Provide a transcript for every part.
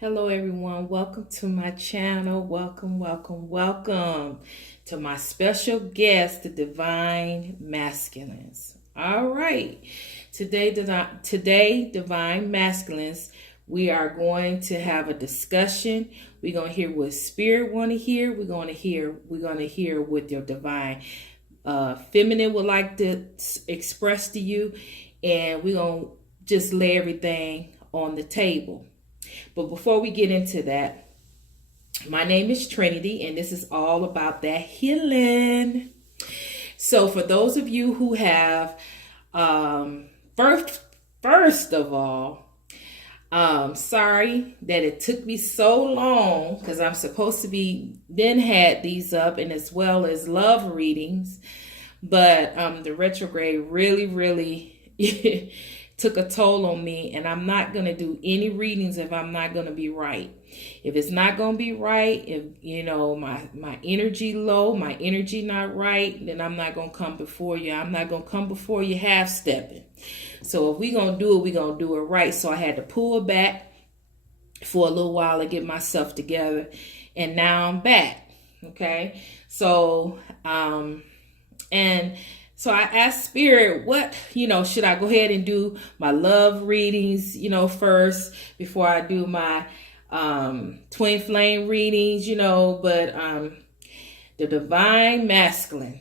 Hello, everyone. Welcome to my channel. Welcome to my special guest, the Divine Masculines. All right. Today, Divine Masculines, we are going to have a discussion. We're going to hear what Spirit want to hear. We're going to hear what your Divine Feminine would like to express to you. And we're going to just lay everything on the table. But before we get into that, my name is Trinity, and this is all about that healing. So for those of you who have, first of all, sorry that it took me so long, because I'm supposed to been had these up, and as well as love readings, but the retrograde really took a toll on me, and I'm not going to do any readings if I'm not going to be right. If it's not going to be right, if my energy low, my energy not right, then I'm not going to come before you. I'm not going to come before you half stepping. So if we're going to do it, we're going to do it right. So I had to pull back for a little while to get myself together, and now I'm back. Okay. So So I asked Spirit, what, should I go ahead and do my love readings, first before I do my twin flame readings, but the Divine Masculine,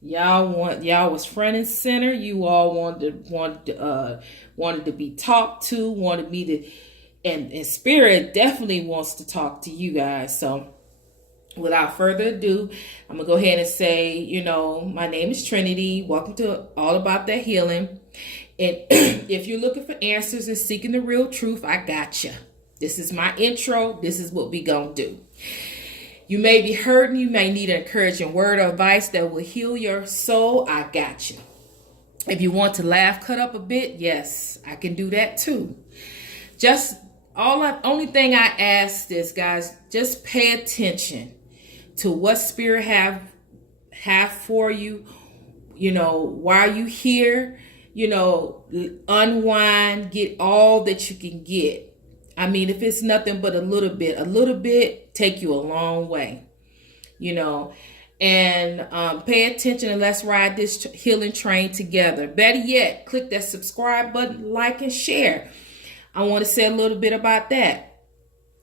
y'all was front and center. You all wanted to be talked to, wanted me to, and Spirit definitely wants to talk to you guys. So without further ado, I'm going to go ahead and say, my name is Trinity. Welcome to All About That Healing. And if you're looking for answers and seeking the real truth, I got you. This is my intro. This is what we going to do. You may be hurting. You may need an encouraging word or advice that will heal your soul. I got you. If you want to laugh, cut up a bit, yes, I can do that too. Only thing I ask is, guys, just pay attention to what Spirit have for you. While you here, unwind, get all that you can get. I mean, if it's nothing but a little bit take you a long way, and pay attention, and let's ride this healing train together. Better yet, click that subscribe button, like, and share. I want to say a little bit about that.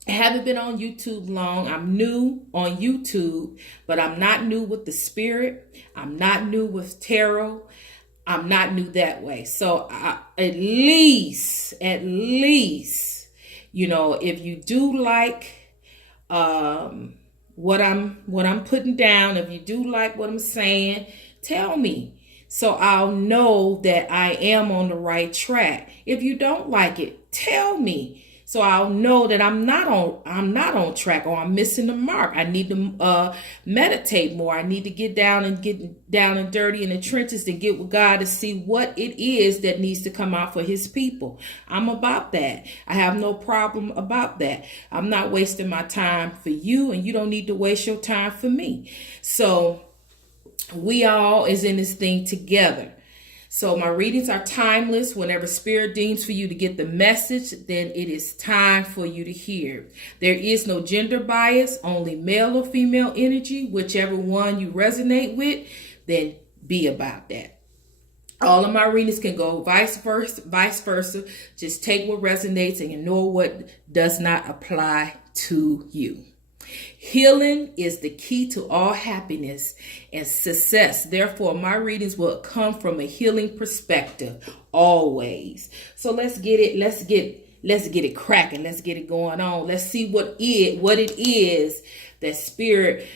I haven't been on YouTube long. I'm new on YouTube, but I'm not new with the Spirit. I'm not new with tarot. I'm not new that way. So at least, if you do like what I'm putting down, if you do like what I'm saying, tell me, so I'll know that I am on the right track. If you don't like it, tell me, so I'll know that I'm not on track, or I'm missing the mark. I need to meditate more. I need to get down and dirty in the trenches to get with God to see what it is that needs to come out for His people. I'm about that. I have no problem about that. I'm not wasting my time for you, and you don't need to waste your time for me. So we all is in this thing together. So my readings are timeless. Whenever Spirit deems for you to get the message, then it is time for you to hear. There is no gender bias, only male or female energy. Whichever one you resonate with, then be about that. All of my readings can go vice versa. Just take what resonates and ignore what does not apply to you. Healing is the key to all happiness and success. Therefore, my readings will come from a healing perspective always. So let's get it cracking. Let's get it going on. Let's see what it is that Spirit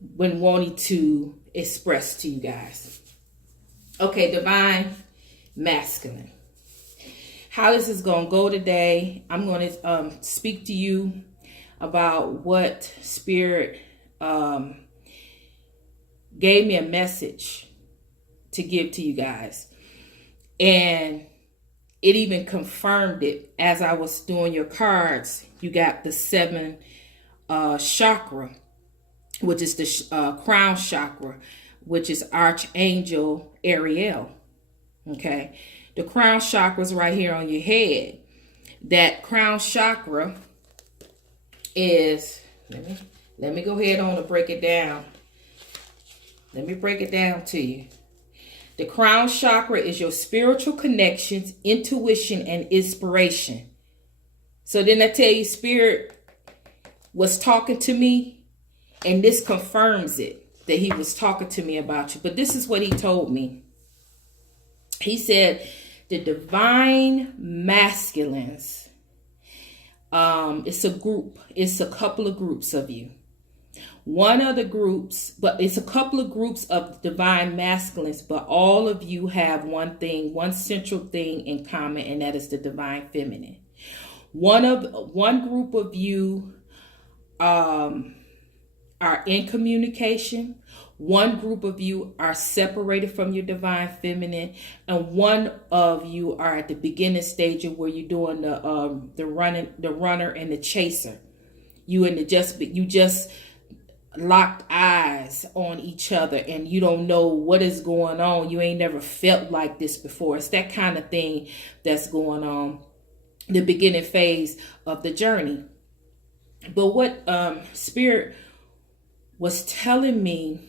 been wanting to express to you guys. Okay, Divine Masculine. How this is going to go today, I'm going to speak to you about what Spirit gave me a message to give to you guys. And it even confirmed it as I was doing your cards. You got the 7 chakra, which is the crown chakra, which is Archangel Ariel. Okay. The crown chakra is right here on your head. That crown chakra is, let me go ahead on and break it down. Let me break it down to you. The crown chakra is your spiritual connections, intuition, and inspiration. So then I tell you, Spirit was talking to me, and this confirms it, that he was talking to me about you. But this is what he told me. He said, the divine masculines, it's a group. It's a couple of groups of you. One of the groups, but it's a couple of groups of divine masculines, but all of you have one thing, one central thing in common, and that is the divine feminine. One group of you are in communication. One group of you are separated from your divine feminine, and one of you are at the beginning stage of where you're doing the runner and the chaser. You just locked eyes on each other, and you don't know what is going on. You ain't never felt like this before. It's that kind of thing that's going on, the beginning phase of the journey. But what Spirit was telling me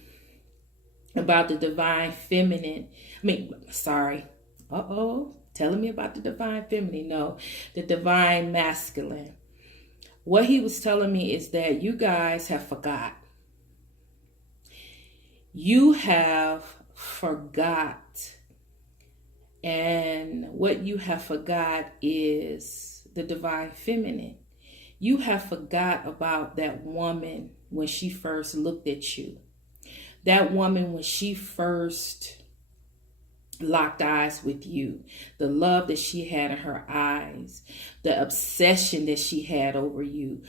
about the divine feminine, telling me about the divine feminine, no, the divine masculine. What he was telling me is that you guys have forgot. You have forgot. And what you have forgot is the divine feminine. You have forgot about that woman when she first looked at you. That woman when she first locked eyes with you. The love that she had in her eyes. The obsession that she had over you.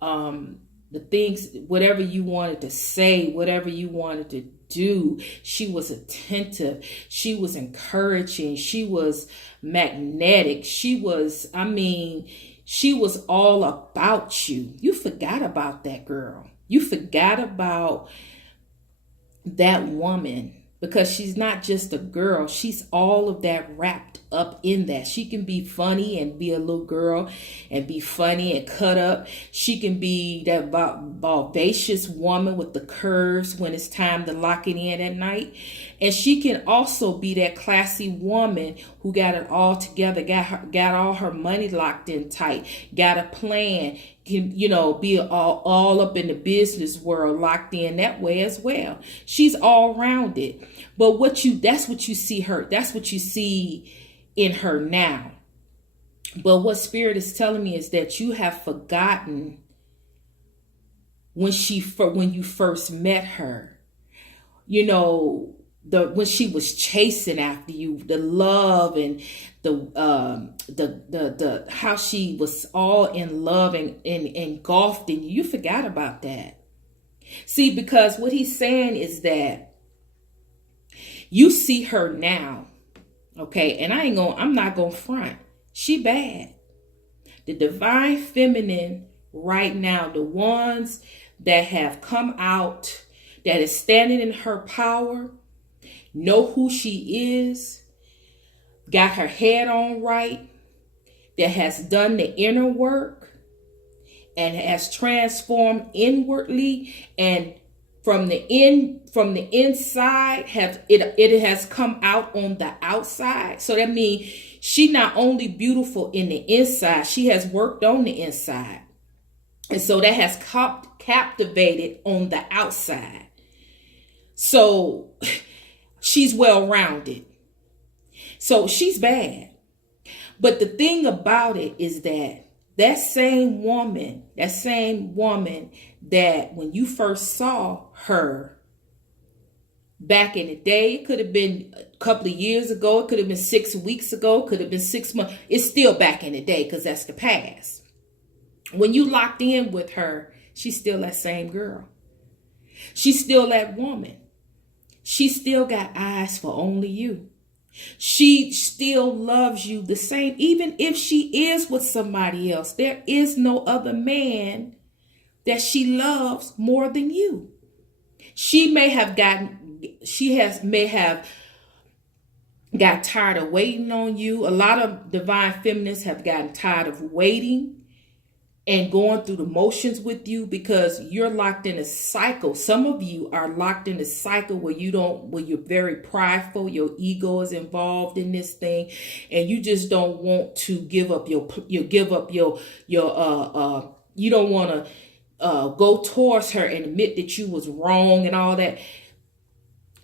The things, whatever you wanted to say, whatever you wanted to do, she was attentive. She was encouraging. She was magnetic. She was all about you. You forgot about that girl. You forgot about that woman, because she's not just a girl. She's all of that wrapped up in that. She can be funny and be a little girl and be funny and cut up. She can be that bodacious woman with the curves when it's time to lock it in at night. And she can also be that classy woman who got it all together, got all her money locked in tight, got a plan, can, be all up in the business world, locked in that way as well. She's all rounded. But that's what you see her. That's what you see in her now. But what Spirit is telling me is that you have forgotten when you first met her. When she was chasing after you, the love and the how she was all in love and engulfed in you. You forgot about that. See, because what he's saying is that you see her now, okay? And I'm not gonna front. She bad. The divine feminine right now, the ones that have come out, that is standing in her power, know who she is, got her head on right, that has done the inner work and has transformed inwardly, and from the inside it has come out on the outside. So that means she not only beautiful in the inside, she has worked on the inside. And so that has captivated on the outside. So she's well-rounded. So she's bad. But the thing about it is that same woman that when you first saw her back in the day, it could have been a couple of years ago, it could have been 6 weeks ago, it could have been 6 months. It's still back in the day because that's the past. When you locked in with her, she's still that same girl. She's still that woman. She still got eyes for only you. She still loves you the same, even if she is with somebody else. There is no other man that she loves more than you. She may have got tired of waiting on you. A lot of divine feminists have gotten tired of waiting and going through the motions with you because you're locked in a cycle. Some of you are locked in a cycle where you're very prideful. Your ego is involved in this thing, and you just don't want to give up you don't want to go towards her and admit that you was wrong and all that.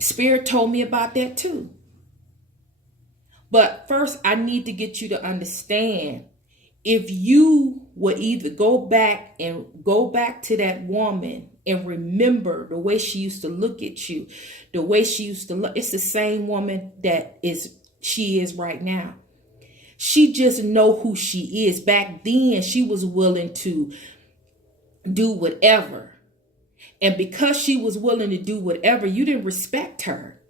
Spirit told me about that too. But first, I need to get you to understand, if you would either go back to that woman and remember the way she used to look at you, the way she used to look, it's the same woman she is right now. She just know who she is. Back then, she was willing to do whatever. And because she was willing to do whatever, you didn't respect her.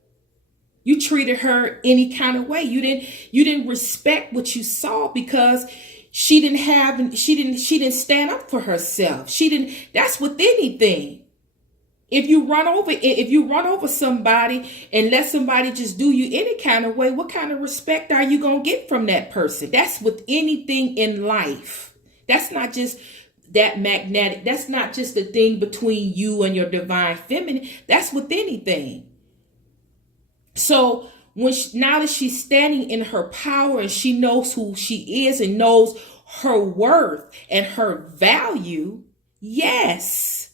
You treated her any kind of way. You didn't respect what you saw because she didn't stand up for herself. That's with anything. If you run over somebody and let somebody just do you any kind of way, what kind of respect are you going to get from that person? That's with anything in life. That's not just that magnetic. That's not just the thing between you and your divine feminine. That's with anything. So now that she's standing in her power and she knows who she is and knows her worth and her value, yes,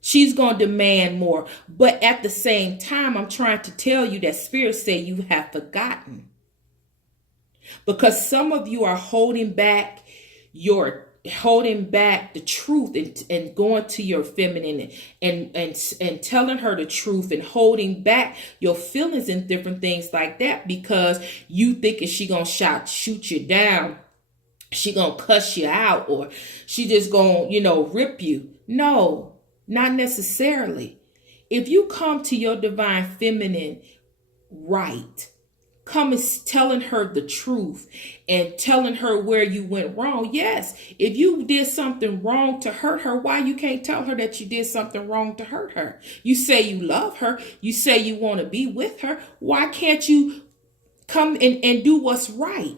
she's going to demand more. But at the same time, I'm trying to tell you that Spirit said you have forgotten. Because some of you are holding back the truth and going to your feminine and telling her the truth and holding back your feelings and different things like that because you thinking she gonna shoot you down, she gonna cuss you out, or she just gonna rip you. No, not necessarily. If you come to your divine feminine right, come and telling her the truth and telling her where you went wrong. Yes, if you did something wrong to hurt her, why you can't tell her that you did something wrong to hurt her? You say you love her. You say you want to be with her. Why can't you come and do what's right?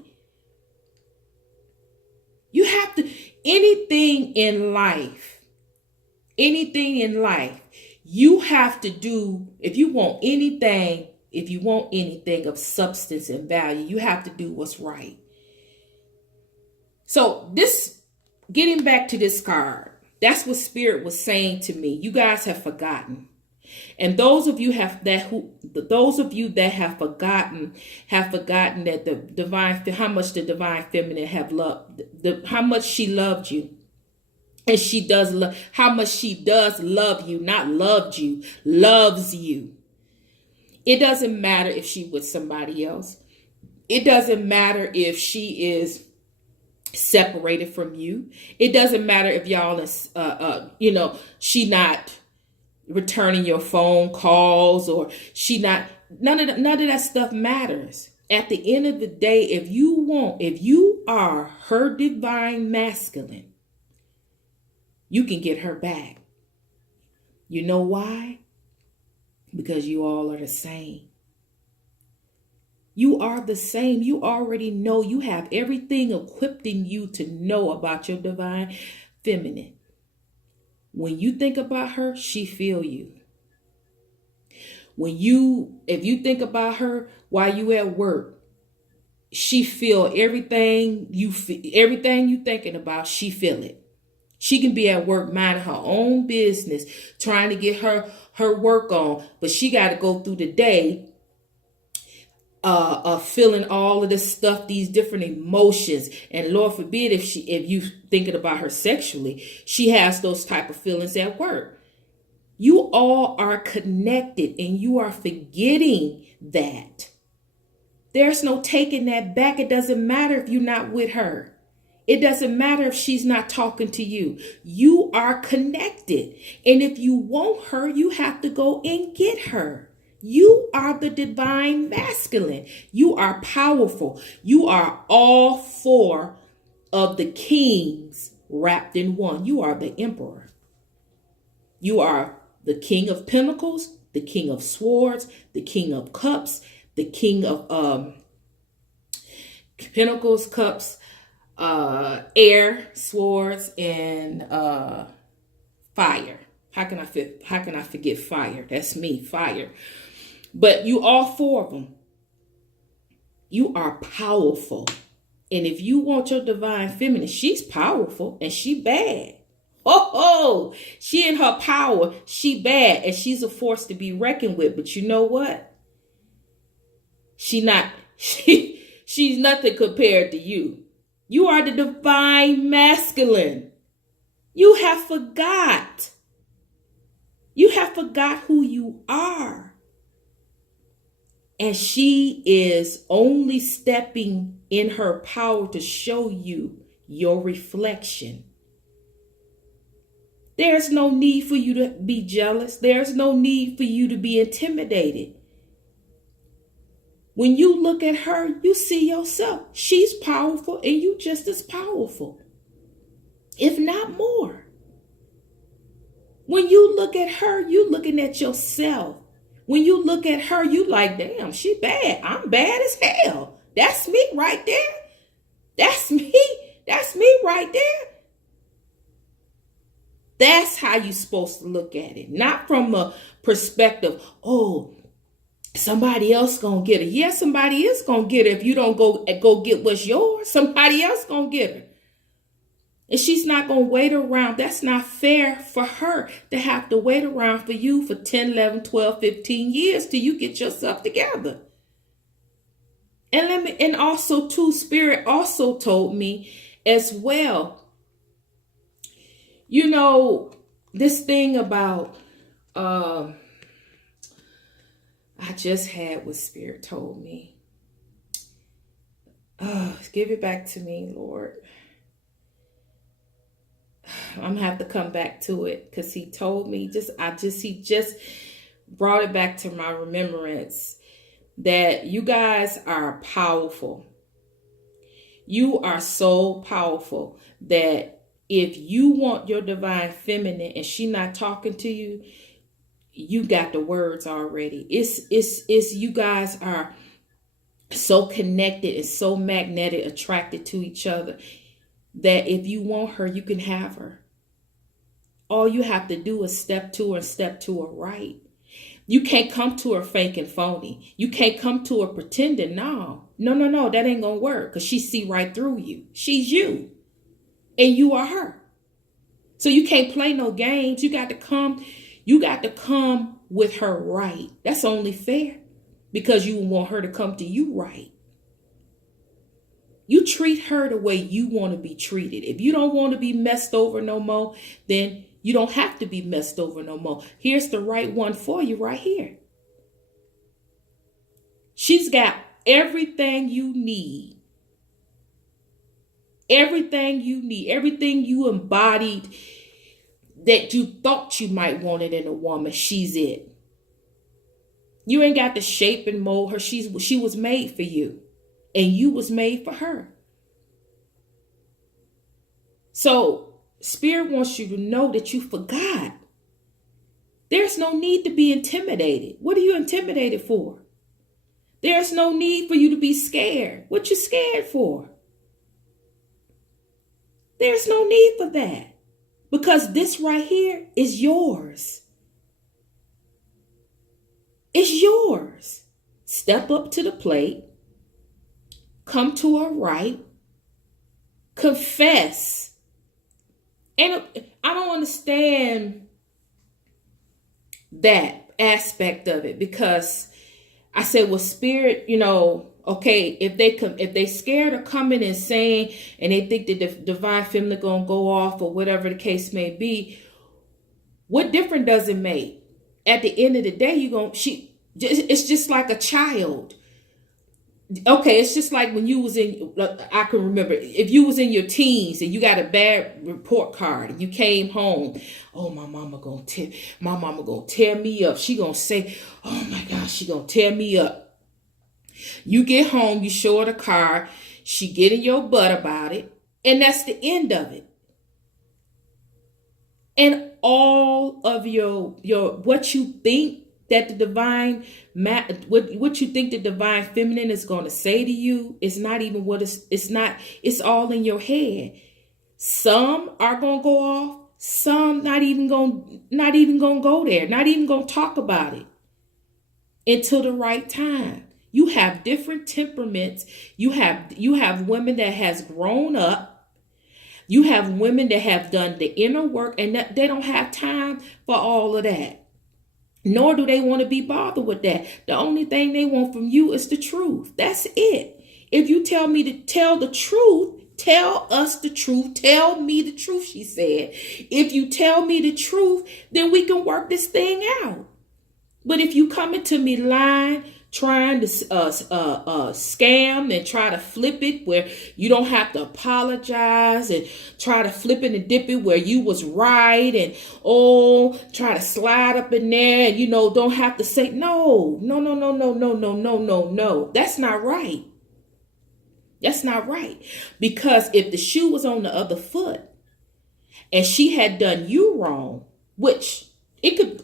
You have to, anything in life, you have to do, if you want anything of substance and value, you have to do what's right. So getting back to this card, that's what Spirit was saying to me. You guys have forgotten. And those of you that have forgotten that the divine, how much the divine feminine have loved, how much she loved you. And she does love, how much she does love you, not loved you, loves you. It doesn't matter if she with somebody else. It doesn't matter if she is separated from you. It doesn't matter if y'all is, she not returning your phone calls or she not, none of that stuff matters. At the end of the day, if you are her divine masculine, you can get her back. You know why? Because you all are the same. You are the same. You already know. You have everything equipped in you to know about your divine feminine. When you think about her, she feel you. If you think about her while you at work, she feel everything you thinking about, she feel it. She can be at work minding her own business, trying to get her work on, but she got to go through the day feeling all of this stuff, these different emotions. And Lord forbid if you thinking about her sexually, she has those type of feelings at work. You all are connected and you are forgetting that. There's no taking that back. It doesn't matter if you're not with her. It doesn't matter if she's not talking to you. You are connected. And if you want her, you have to go and get her. You are the divine masculine. You are powerful. You are all four of the kings wrapped in one. You are the emperor. You are the king of pentacles, the king of swords, the king of cups, the King of Pentacles, Cups, air, swords, and fire. How can I forget fire? That's me, fire. But you all four of them, you are powerful. And if you want your divine feminine, she's powerful and she bad. Oh, she in her power, she bad, and she's a force to be reckoned with. But you know what? She's nothing compared to you. You are the divine masculine. You have forgot. You have forgot who you are. And she is only stepping in her power to show you your reflection. There's no need for you to be jealous. There's no need for you to be intimidated. When you look at her, you see yourself. She's powerful and you just as powerful, if not more. When you look at her, you looking at yourself. When you look at her, you like, damn, she bad. I'm bad as hell. That's me right there. That's me. That's me right there. That's how you're supposed to look at it. Not from a perspective, oh, somebody else gonna get her. Yeah, somebody is gonna get her. If you don't go get what's yours, somebody else gonna get her. And she's not going to wait around. That's not fair for her to have to wait around for you for 10, 11, 12, 15 years till you get yourself together. And also too, Spirit also told me as well, you know, this thing about, I just had what Spirit told me. Give it back to me, Lord. I'm gonna have to come back to it because he told me he just brought it back to my remembrance that you guys are powerful. You are so powerful that if you want your divine feminine and she not talking to you, you got the words already. It's you guys are so connected and so magnetic, attracted to each other, that if you want her, you can have her. All you have to do is step to her and step to her right. You can't come to her fake and phony. You can't come to her pretending. No, that ain't gonna work because she see right through you. She's you and you are her. So you can't play no games. You got to come with her right. That's only fair because you want her to come to you right. You treat her the way you want to be treated. If you don't want to be messed over no more, then you don't have to be messed over no more. Here's the right one for you right here. She's got everything you need. Everything you need. Everything you embodied that you thought you might want it in a woman. She's it. You ain't got to shape and mold her. She was made for you. And you was made for her. So Spirit wants you to know that you forgot. There's no need to be intimidated. What are you intimidated for? There's no need for you to be scared. What you scared for? There's no need for that. Because this right here is yours. It's yours. Step up to the plate. Come to her right. Confess. And I don't understand that aspect of it because I said, well, Spirit, okay, if they scared of coming and saying, and they think that the divine feminine gonna go off or whatever the case may be, what difference does it make? At the end of the day, it's just like a child. Okay, it's just like when you was I can remember, if you was in your teens and you got a bad report card and you came home, oh, my mama gonna tear me up. She gonna say, oh my gosh, she gonna tear me up. You get home, you show her the card, she get in your butt about it, and that's the end of it. And all of your what you think that the divine, what you think the divine feminine is going to say to you is not even what it's not. It's all in your head. Some are going to go off. Some not even going to go there. Not even going to talk about it until the right time. You have different temperaments. You have women that has grown up. You have women that have done the inner work, and that they don't have time for all of that. Nor do they want to be bothered with that. The only thing they want from you is the truth. That's it. If you tell me to tell the truth, tell us the truth. Tell me the truth, she said. If you tell me the truth, then we can work this thing out. But if you come into me lying, trying to scam and try to flip it where you don't have to apologize, and try to flip it and dip it where you was right, and try to slide up in there and don't have to say no. That's not right. That's not right. Because if the shoe was on the other foot and she had done you wrong, which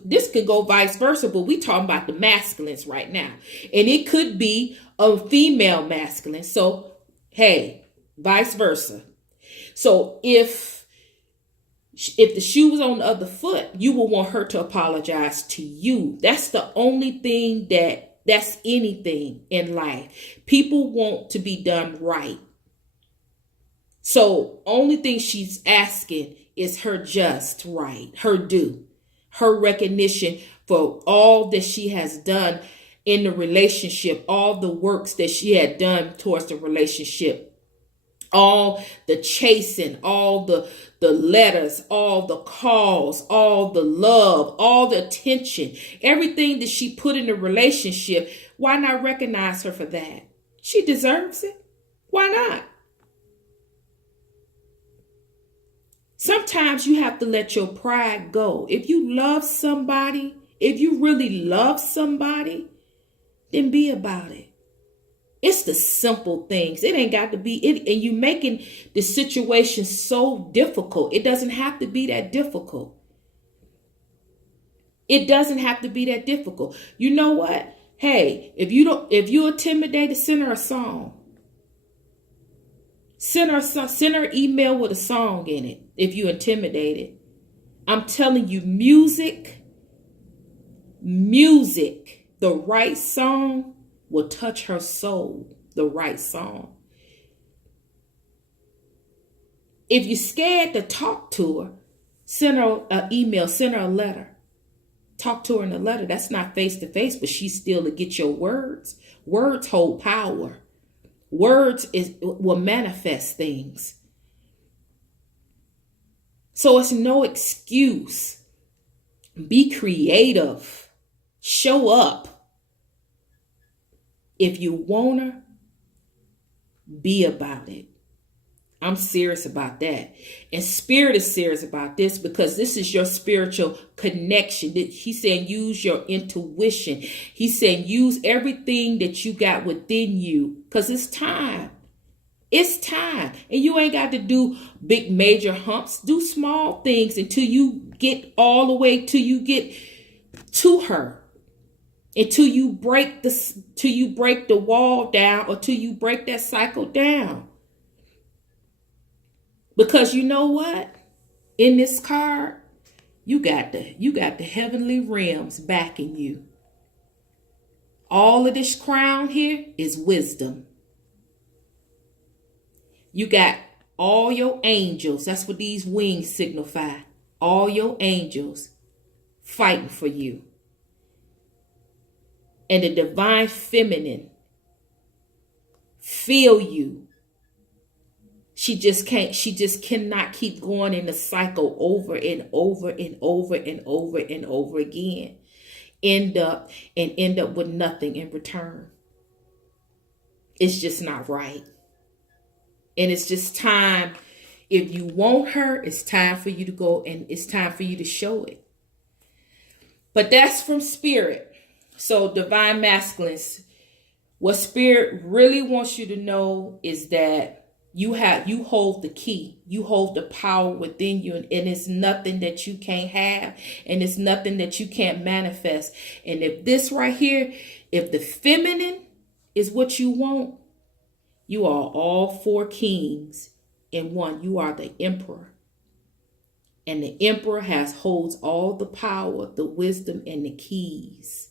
this could go vice versa, but we talking about the masculines right now. And it could be a female masculine. So, hey, vice versa. So if the shoe was on the other foot, you will want her to apologize to you. That's the only thing that's anything in life. People want to be done right. So only thing she's asking is her just right, her due. Her recognition for all that she has done in the relationship, all the works that she had done towards the relationship, all the chasing, all the letters, all the calls, all the love, all the attention, everything that she put in the relationship. Why not recognize her for that? She deserves it. Why not? Sometimes you have to let your pride go. If you love somebody, if you really love somebody, then be about it. It's the simple things. It ain't got to be it. And you making the situation so difficult. It doesn't have to be that difficult. It doesn't have to be that difficult. You know what? Hey, if you intimidated, send her a song. Send her email with a song in it if you intimidated. I'm telling you, music, the right song will touch her soul. The right song. If you're scared to talk to her, send her an email, send her a letter. Talk to her in a letter. That's not face to face, but she's still to get your words. Words hold power. Words will manifest things. So it's no excuse. Be creative. Show up. If you want her, be about it. I'm serious about that. And Spirit is serious about this because this is your spiritual connection. He's saying use your intuition. He's saying use everything that you got within you because it's time. It's time. And you ain't got to do big major humps. Do small things until you get all the way till you get to her. Until you break the wall down or till you break that cycle down. Because you know what? In this card, you got the heavenly realms backing you. All of this crown here is wisdom. You got all your angels. That's what these wings signify. All your angels fighting for you. And the divine feminine feel you. She just cannot keep going in the cycle over and over and over and over and over again. End up with nothing in return. It's just not right. And it's just time. If you want her, it's time for you to go and it's time for you to show it. But that's from Spirit. So divine masculines, what Spirit really wants you to know is that You hold the key. You hold the power within you, and it's nothing that you can't have, and it's nothing that you can't manifest. And if this right here, if the feminine is what you want, you are all four kings in one. You are the emperor. And the emperor holds all the power, the wisdom, and the keys.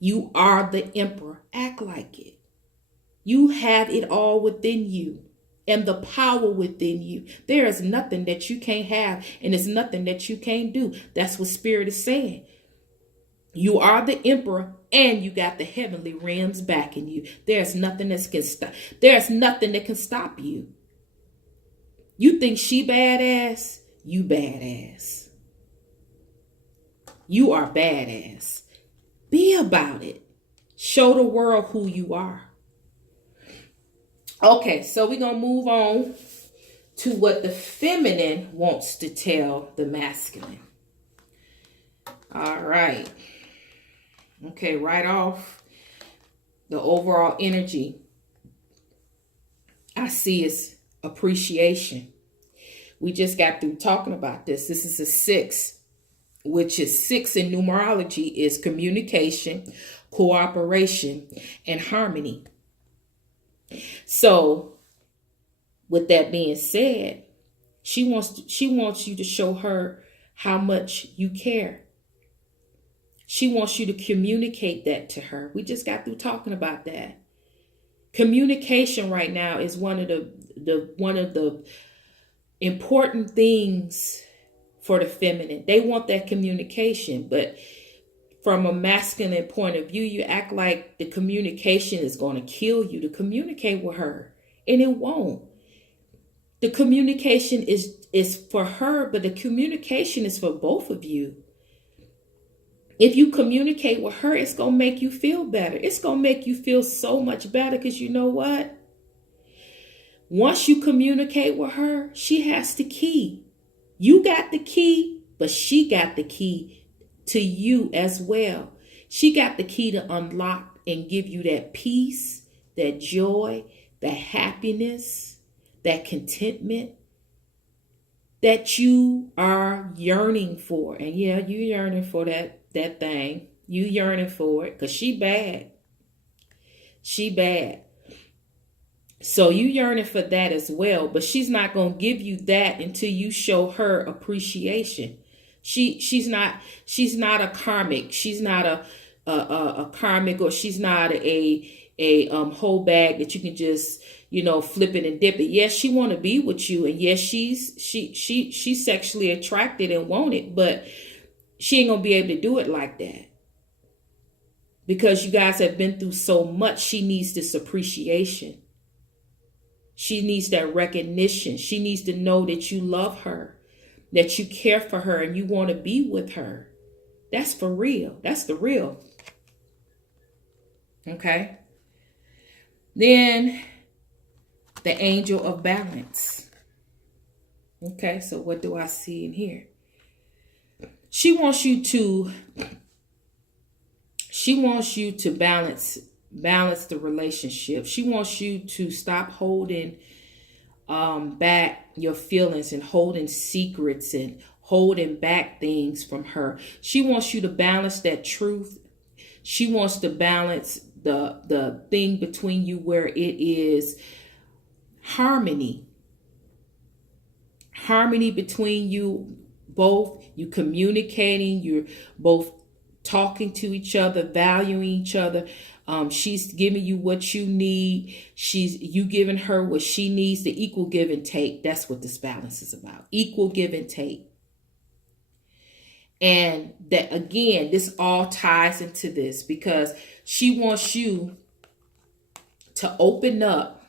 You are the emperor. Act like it. You have it all within you and the power within you. There is nothing that you can't have, and it's nothing that you can't do. That's what Spirit is saying. You are the emperor, and you got the heavenly realms backing you. There's nothing that can stop. There's nothing that can stop you. You think she badass? You badass. You are badass. Be about it. Show the world who you are. Okay, so we're going to move on to what the feminine wants to tell the masculine. All right. Okay, right off, the overall energy I see is appreciation. We just got through talking about this. This is a 6, which is 6 in numerology, is communication, cooperation, and harmony. So, with that being said, she wants you to show her how much you care. She wants you to communicate that to her. We just got through talking about that. Communication right now is one of the important things for the feminine. They want that communication, but from a masculine point of view, you act like the communication is going to kill you to communicate with her, and it won't. The communication is for her, but the communication is for both of you. If you communicate with her, it's going to make you feel better. It's going to make you feel so much better, because you know what? Once you communicate with her, she has the key. You got the key, but she got the key to you as well. She got the key to unlock and give you that peace, that joy, that happiness, that contentment that you are yearning for. And yeah, you yearning for that thing. You yearning for it because she bad. She bad. So you yearning for that as well, but she's not going to give you that until you show her appreciation. She's not a karmic. She's not a karmic, or she's not a whole bag that you can just, flip it and dip it. Yes, she want to be with you, and yes, she's sexually attracted and want it, but she ain't gonna be able to do it like that, because you guys have been through so much. She needs this appreciation. She needs that recognition. She needs to know that you love her, that you care for her, and you want to be with her. That's for real. That's the real. Okay. Then the angel of balance. Okay, so what do I see in here? She wants you to balance the relationship. She wants you to stop holding back your feelings and holding secrets and holding back things from her. She wants you to balance that truth. She wants to balance the thing between you where it is harmony. Harmony between you both. You communicating. You're both talking to each other, valuing each other. She's giving you what you need. You giving her what she needs. The equal give and take. That's what this balance is about. Equal give and take. And that, again, this all ties into this, because she wants you to open up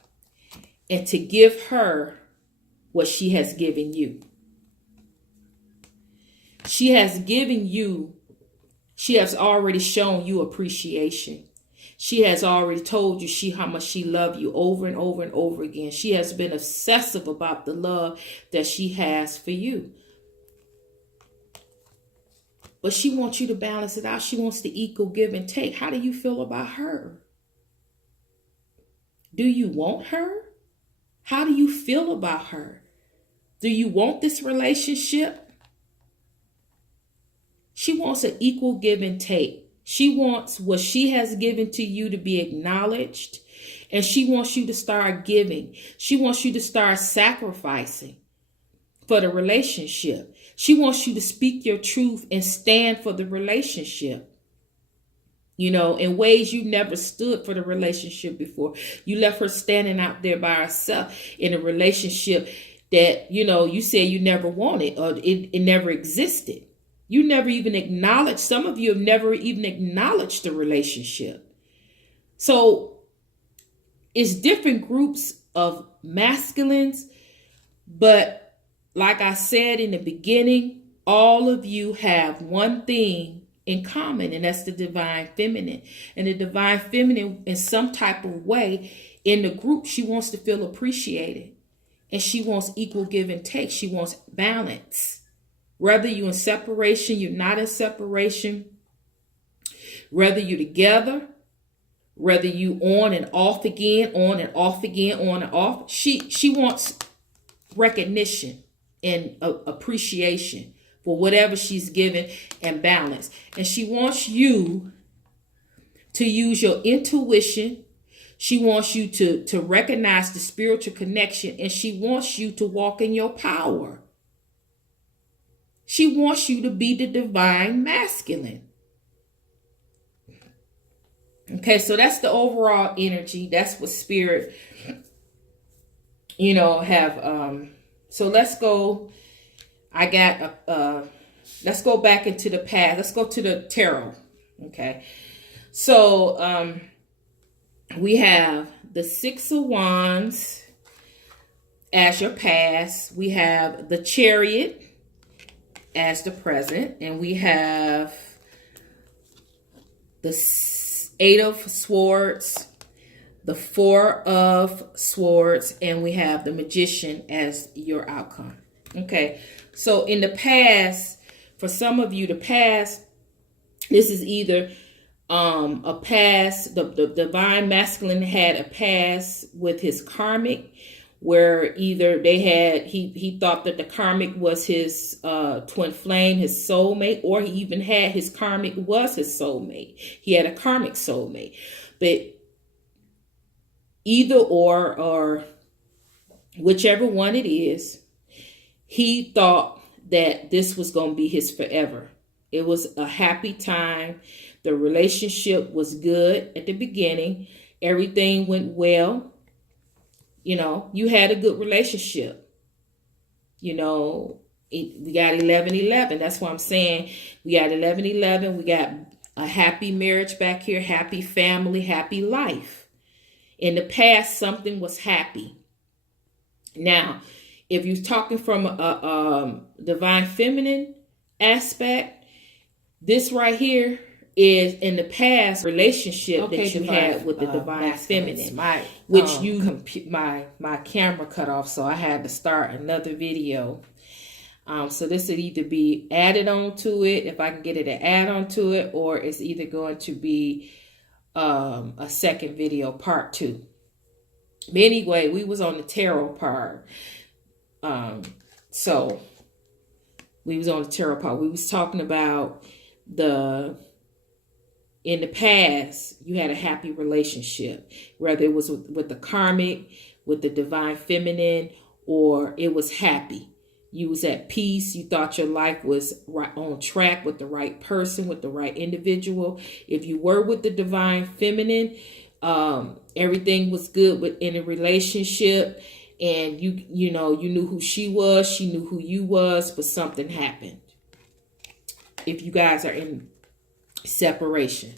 and to give her what she has given you. She has given you, she has already shown you appreciation. She has already told you how much she loves you over and over and over again. She has been obsessive about the love that she has for you. But she wants you to balance it out. She wants the equal give and take. How do you feel about her? Do you want her? How do you feel about her? Do you want this relationship? She wants an equal give and take. She wants what she has given to you to be acknowledged. And she wants you to start giving. She wants you to start sacrificing for the relationship. She wants you to speak your truth and stand for the relationship. You know, in ways you never stood for the relationship before. You left her standing out there by herself in a relationship that, you know, you said you never wanted, or it never existed. You never even acknowledged. Some of you have never even acknowledged the relationship. So it's different groups of masculines, but like I said in the beginning, all of you have one thing in common, and that's the divine feminine. And the divine feminine, in some type of way, in the group, she wants to feel appreciated. And she wants equal give and take. She wants balance. Whether you're in separation, you're not in separation, whether you're together, whether you on and off again, on and off again, on and off, she wants recognition and appreciation for whatever she's given and balance. And she wants you to use your intuition. She wants you to recognize the spiritual connection, and she wants you to walk in your power. She wants you to be the divine masculine. Okay, so that's the overall energy. That's what spirit, you know, have. So let's go. Let's go back into the past. Let's go to the tarot. Okay. So we have the Six of Wands as your past. We have the Chariot as the present, and we have the Eight of Swords, the Four of Swords, and we have the Magician as your outcome. Okay, so in the past, for some of you, the past, this is either a past, the divine masculine had a past with his karmic, where either he thought that the karmic was his twin flame, his soulmate, or he even had his karmic was his soulmate. He had a karmic soulmate. But either or whichever one it is, he thought that this was going to be his forever. It was a happy time. The relationship was good at the beginning. Everything went well. You know, you had a good relationship. You know, we got 11-11. That's what I'm saying. We got 11-11. We got a happy marriage back here, happy family, happy life. In the past, something was happy. Now, if you're talking from a divine feminine aspect, this right here is in the past relationship that you had with the divine feminine, which my camera cut off, so I had to start another video. So this would either be added on to it, if I can get it to add on to it, or it's either going to be a second video, part 2. But anyway, we was on the tarot part. So we was on the tarot part. We was talking about in the past, you had a happy relationship, whether it was with the karmic, with the divine feminine, or it was happy. You was at peace. You thought your life was right on track with the right person, with the right individual. If you were with the divine feminine, everything was good within a relationship, and you knew who she was, she knew who you was, but something happened. If you guys are in separation.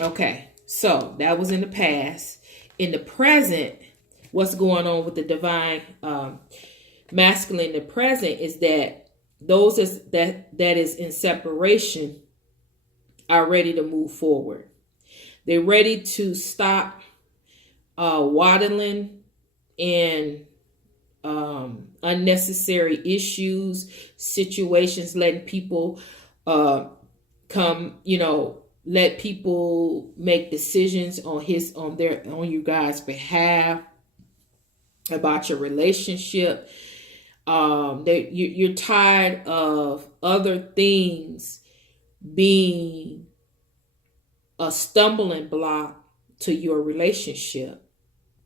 Okay, so that was in the past. In the present, what's going on with the divine masculine in the present is that those that is in separation are ready to move forward. They're ready to stop waddling in unnecessary issues, situations, letting people let people make decisions on you guys' behalf. about your relationship. That you're tired of other things being a stumbling block to your relationship.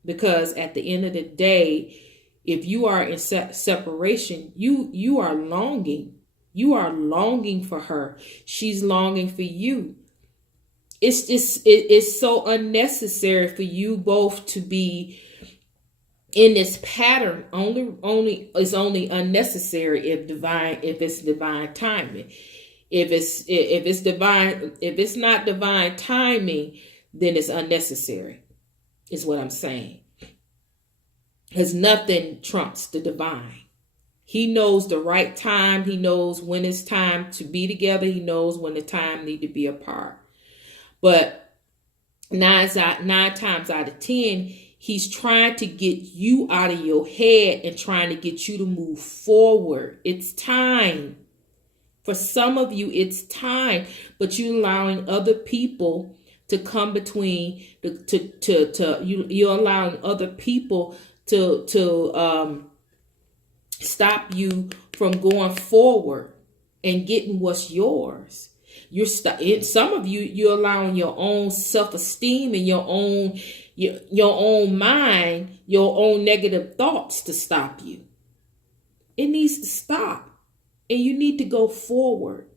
Because at the end of the day, if you are in separation, you are longing. You are longing for her. She's longing for you. It's so unnecessary for you both to be in this pattern. It's only unnecessary if it's divine timing. If it's not divine timing, then it's unnecessary, is what I'm saying. Because nothing trumps the divine. He knows the right time. He knows when it's time to be together. He knows when the time need to be apart. But nine times out of 10, he's trying to get you out of your head and trying to get you to move forward. It's time. For some of you, it's time. But you're allowing other people to come between. You're allowing other people to stop you from going forward and getting what's yours. Some of you're allowing your own self-esteem and your own mind, your own negative thoughts to stop you. It needs to stop, and you need to go forward.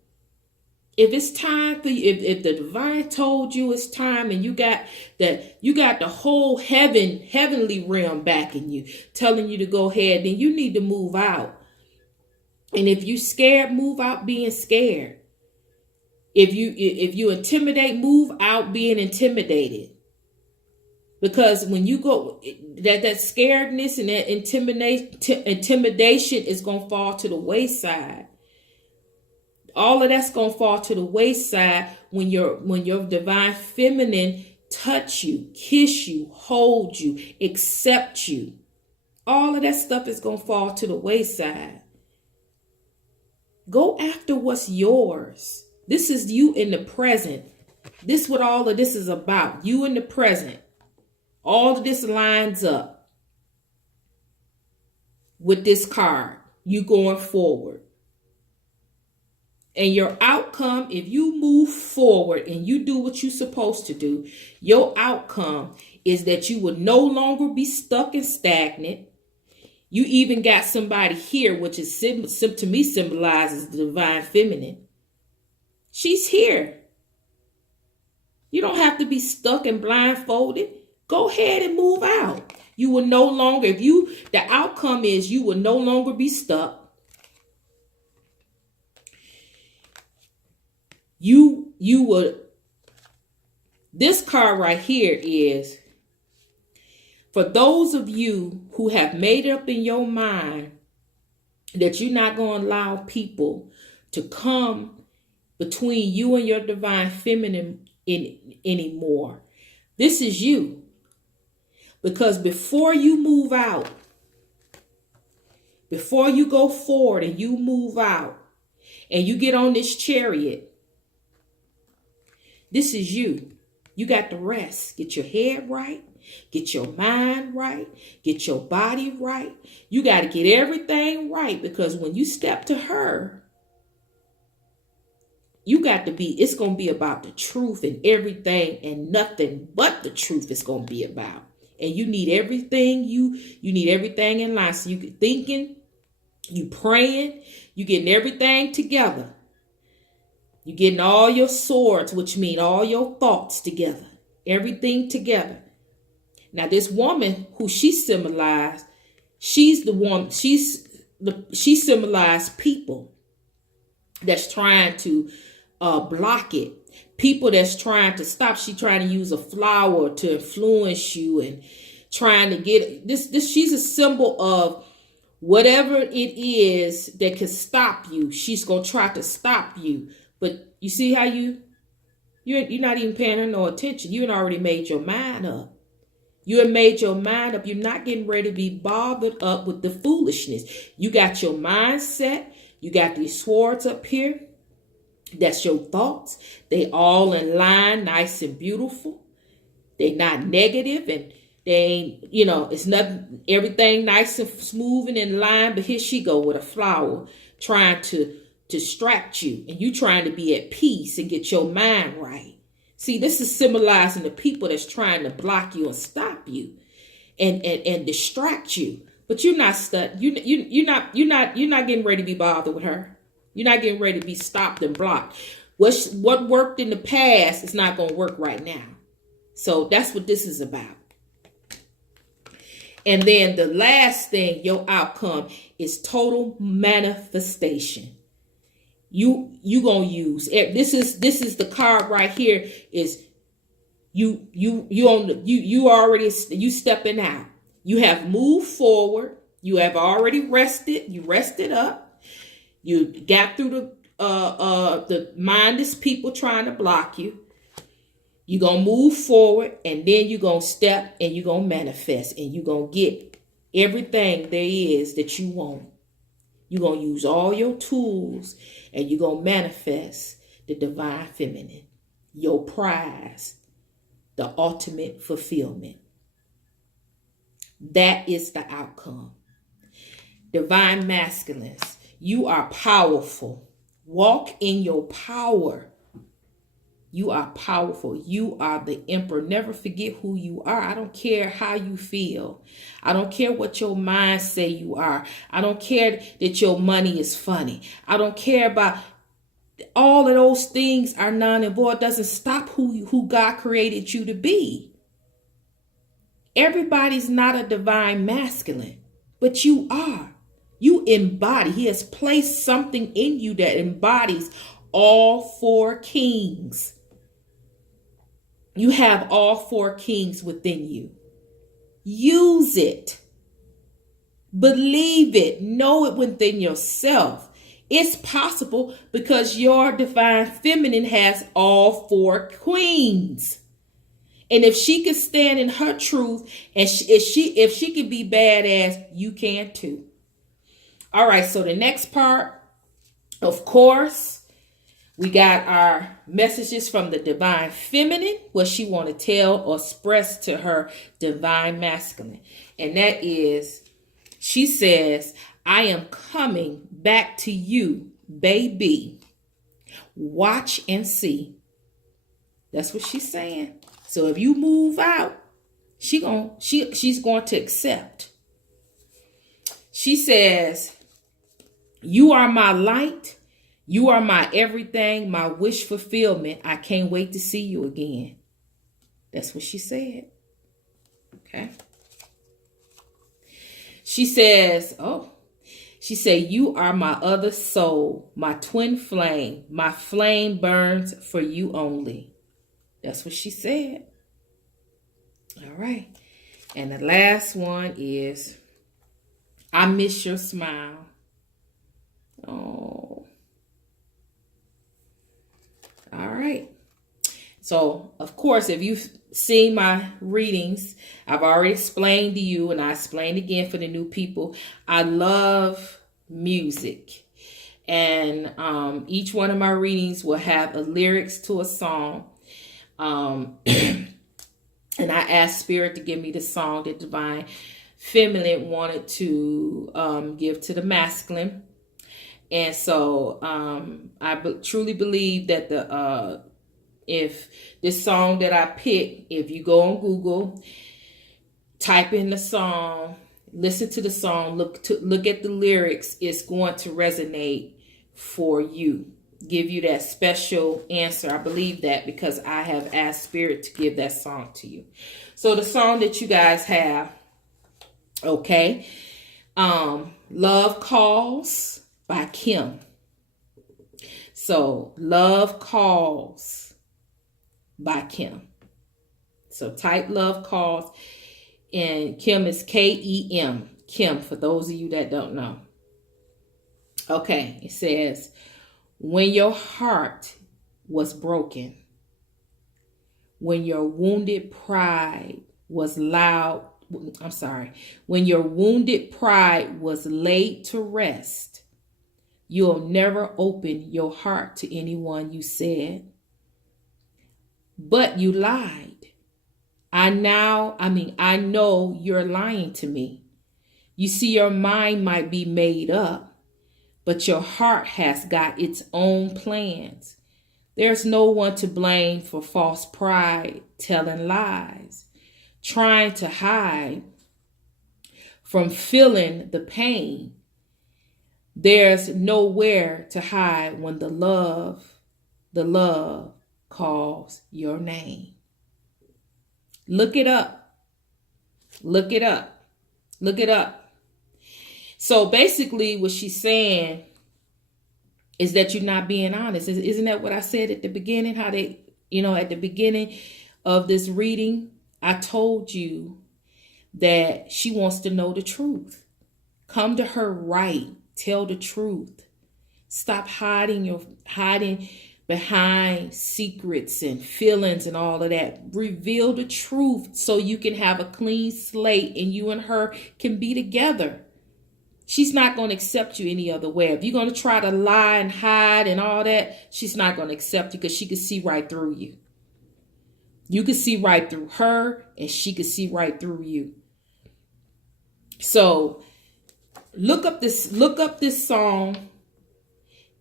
If it's time for you, if the divine told you it's time, and you got the whole heavenly realm backing you, telling you to go ahead, then you need to move out. And if you scared, move out being scared. If you intimidate, move out being intimidated. Because when you go, that scaredness and that intimidation is going to fall to the wayside. All of that's going to fall to the wayside when your divine feminine touch you, kiss you, hold you, accept you. All of that stuff is going to fall to the wayside. Go after what's yours. This is you in the present. This is what all of this is about. You in the present. All of this lines up with this card. You going forward. And your outcome, if you move forward and you do what you're supposed to do, your outcome is that you will no longer be stuck and stagnant. You even got somebody here, which is to me symbolizes the divine feminine. She's here. You don't have to be stuck and blindfolded. Go ahead and move out. You will no longer, the outcome is you will no longer be stuck. You would, this card right here is for those of you who have made up in your mind that you're not going to allow people to come between you and your divine feminine anymore. This is you. Because before you move out, before you go forward and you move out and you get on this chariot, this is you. You got to rest. Get your head right. Get your mind right. Get your body right. You got to get everything right, because when you step to her, it's going to be about the truth and everything, and nothing but the truth is going to be about. And you need everything, you need everything in line. So you thinking, you praying, you getting everything together. You getting all your swords, which mean all your thoughts together. Everything together. Now this woman who she symbolized, she symbolized people that's trying to block it. People that's trying to stop. She trying to use a flower to influence you and trying to get this. She's a symbol of whatever it is that can stop you. She's gonna try to stop you. But you see how you're not even paying her no attention. You had already made your mind up. You have made your mind up. You're not getting ready to be bothered up with the foolishness. You got your mindset. You got these swords up here. That's your thoughts. They all in line, nice and beautiful. They're not negative. And They ain't, you know, it's nothing, everything nice and smooth and in line, but here she go with a flower trying to distract you, and you trying to be at peace and get your mind right. See, this is symbolizing the people that's trying to block you and stop you and distract you. But you're not stuck. You're not getting ready to be bothered with her. You're not getting ready to be stopped and blocked. What worked in the past is not going to work right now. So that's what this is about. And then the last thing, your outcome is total manifestation. You gonna use this is the card right here. Is you already stepping out. You have moved forward. You have already rested. You rested up. You got through the mindless people trying to block you. You're going to move forward, and then you're going to step and you're going to manifest, and you're going to get everything there is that you want. You're going to use all your tools, and you're going to manifest the divine feminine, your prize, the ultimate fulfillment. That is the outcome. Divine masculines, you are powerful. Walk in your power. You are powerful. You are the emperor. Never forget who you are. I don't care how you feel. I don't care what your mind say you are. I don't care that your money is funny. I don't care about all of those things are non and void. Doesn't stop who God created you to be. Everybody's not a divine masculine, but you are. You embody. He has placed something in you that embodies all four kings. You have all four kings within you. Use it. Believe it. Know it within yourself. It's possible because your divine feminine has all four queens. And if she can stand in her truth, and if she can be badass, you can too. All right, so the next part, of course, we got our messages from the divine feminine, what she want to tell or express to her divine masculine. And that is, she says, I am coming back to you, baby. Watch and see. That's what she's saying. So if you move out, she's going to accept. She says, you are my light. You are my everything, my wish fulfillment. I can't wait to see you again. That's what she said. Okay. She says, she said, you are my other soul, my twin flame. My flame burns for you only. That's what she said. All right. And the last one is, I miss your smile. Oh. All right. So, of course, if you've seen my readings, I've already explained to you, and I explained again for the new people, I love music. And each one of my readings will have a lyrics to a song. And I asked Spirit to give me the song that Divine Feminine wanted to give to the masculine. And so I truly believe that if this song that I pick, if you go on Google, type in the song, listen to the song, look at the lyrics, it's going to resonate for you, give you that special answer. I believe that because I have asked Spirit to give that song to you. So the song that you guys have, okay, Love Calls by Kim. So Love Calls by Kim. So type Love Calls, and Kim is K-E-M. Kim, for those of you that don't know. Okay, it says, when your heart was broken, when your wounded pride was when your wounded pride was laid to rest, you'll never open your heart to anyone, you said. But you lied. I know you're lying to me. You see, your mind might be made up, but your heart has got its own plans. There's no one to blame for false pride, telling lies, trying to hide from feeling the pain. There's nowhere to hide when the love calls your name. Look it up. Look it up. Look it up. So basically what she's saying is that you're not being honest. Isn't that what I said at the beginning? How they, at the beginning of this reading, I told you that she wants to know the truth. Come to her right. Tell the truth. Stop hiding behind secrets and feelings and all of that. Reveal the truth so you can have a clean slate and you and her can be together. She's not going to accept you any other way. If you're going to try to lie and hide and all that, she's not going to accept you because she can see right through you. You can see right through her and she can see right through you. So look up this song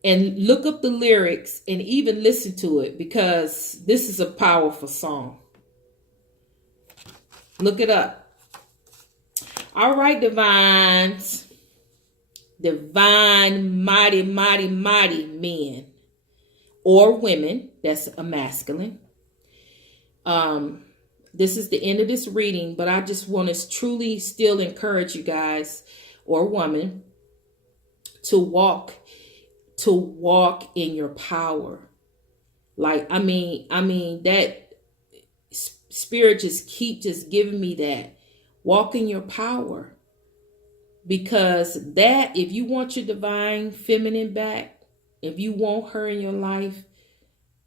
and look up the lyrics and even listen to it because this is a powerful song. Look it up. All right, divines. Divine, mighty, mighty, mighty men or women. That's a masculine. This is the end of this reading, but I just want to truly still encourage you guys or woman to walk in your power. Like, I mean, that spirit just keep giving me that. Walk in your power. Because that, if you want your divine feminine back, if you want her in your life,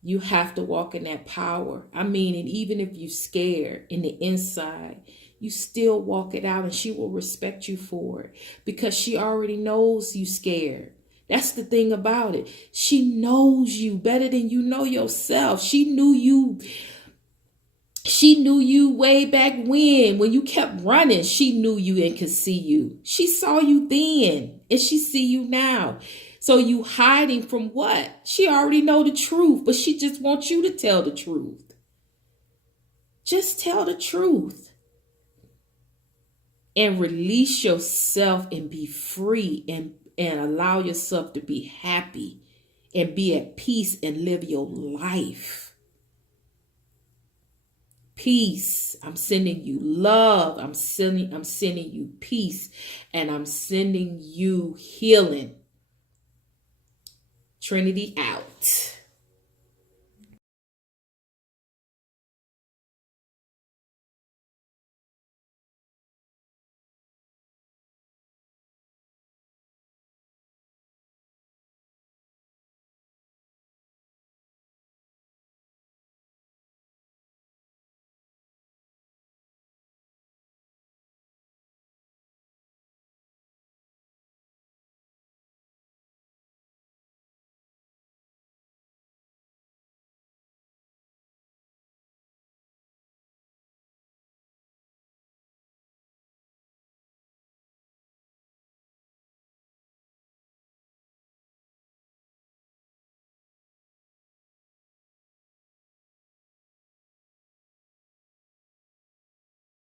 you have to walk in that power. And even if you're scared in the inside, you still walk it out and she will respect you for it because she already knows you scared. That's the thing about it. She knows you better than you know yourself. She knew you way back when you kept running. She knew you and could see you. She saw you then and she see you now. So you hiding from what? She already know the truth, but she just wants you to tell the truth. Just tell the truth. And release yourself and be free and allow yourself to be happy and be at peace and live your life. Peace. I'm sending you love. I'm sending you peace. And I'm sending you healing. Trinity out.